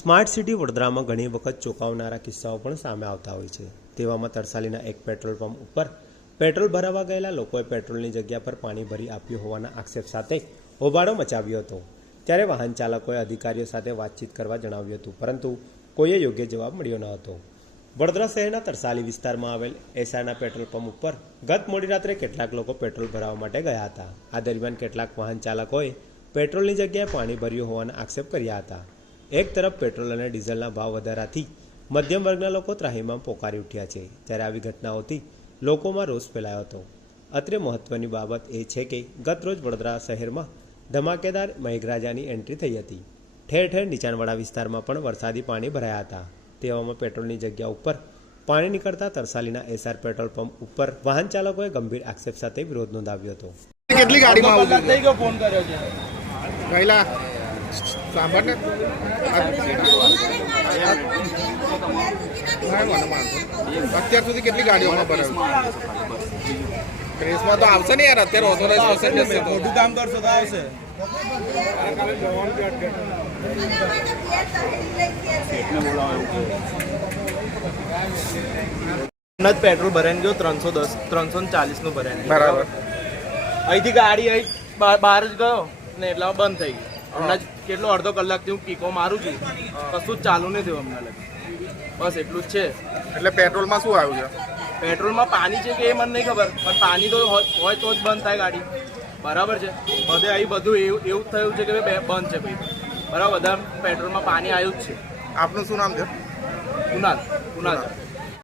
Smart city વડોદરામાં ઘણી વખત ચોંકાવનારા કિસ્સાઓ પણ સામે આવતા હોય છે. તેવામાં તરસાલીના એક પેટ્રોલ પંપ ઉપર પેટ્રોલ ભરાવા ગયેલા લોકોએ પેટ્રોલની જગ્યા પર પાણી ભરી આપ્યું હોવાના આક્ષેપ સાથે હોબાળો મચાવ્યો હતો. ત્યારે વાહન ચાલકોએ અધિકારીઓ સાથે વાતચીત કરવા જણાવ્યું હતું, પરંતુ કોઈએ યોગ્ય જવાબ મળ્યો ન હતો. વડોદરા શહેરના તરસાલી વિસ્તારમાં આવેલ એસઆરના પેટ્રોલ પંપ ઉપર ગત મોડી રાત્રે કેટલાક લોકો પેટ્રોલ ભરાવવા માટે ગયા હતા. આ દરમિયાન કેટલાક વાહન ચાલકોએ પેટ્રોલની જગ્યાએ પાણી ભર્યું હોવાના આક્ષેપ કર્યા હતા. એક તરફ પેટ્રોલ અને ડીઝલના ભાવ વધારાથી મધ્યમ વર્ગના લોકો ત્રાહીમામ પોકારી ઉઠ્યા છે. ત્યારે આવી ઘટનાઓથી લોકોમાં રોષ ફેલાયો હતો. અત્રે મહત્વની બાબત એ છે કે ગતરોજ વડોદરા શહેરમાં ધમાકેદાર મેઘરાજાની એન્ટ્રી થઈ હતી. ઠેર ઠેર નીચાણવાળા વિસ્તારમાં પણ વરસાદી પાણી ભરાયા હતા. તેવામાં પેટ્રોલની જગ્યા ઉપર પાણી નીકળતા તરસાલીના એસઆર પેટ્રોલ પંપ ઉપર વાહન ચાલકોએ ગંભીર આક્ષેપ સાથે વિરોધ નોંધાવ્યો હતો. કેટલી ગાડીમાં થઈ ગયો ફોન કર્યો છે? સાંભળ ને અત્યાર સુધી કેટલી ગાડીઓમાં ભરાયું રેસમાં તો આવશે ને યાર અત્યારે ઓથોરાઇઝ પર્સન્ટેજ છે તો. મોટું કામ કરશો તો આવશે. જ પેટ્રોલ ભરાઈને ગયો ત્રણસો દસ ત્રણસો ને ચાલીસનું ભરાઈને બરાબર. અહીંથી ગાડી અહીં બહાર જ ગયો ને એટલા બંધ થઈ ગઈ. હમણાં જ કેટલો અડધો કલાકથી હું પીકો મારું છું. કશું જ ચાલુ નહીં થયું હમણાં લગી. બસ એટલું જ છે. એટલે પેટ્રોલમાં શું આવ્યું છે? પેટ્રોલમાં પાણી છે કે એ મને નહીં ખબર. પણ પાણી તો હોય તો જ બંધ થાય ગાડી. બરાબર છે. બધે અહીં બધું એવું એવું થયું છે કે ભાઈ બંધ છે ભાઈ. બરાબર બધા પેટ્રોલમાં પાણી આવ્યું જ છે. આપનું શું નામ છે? કુનાલ કુનાલ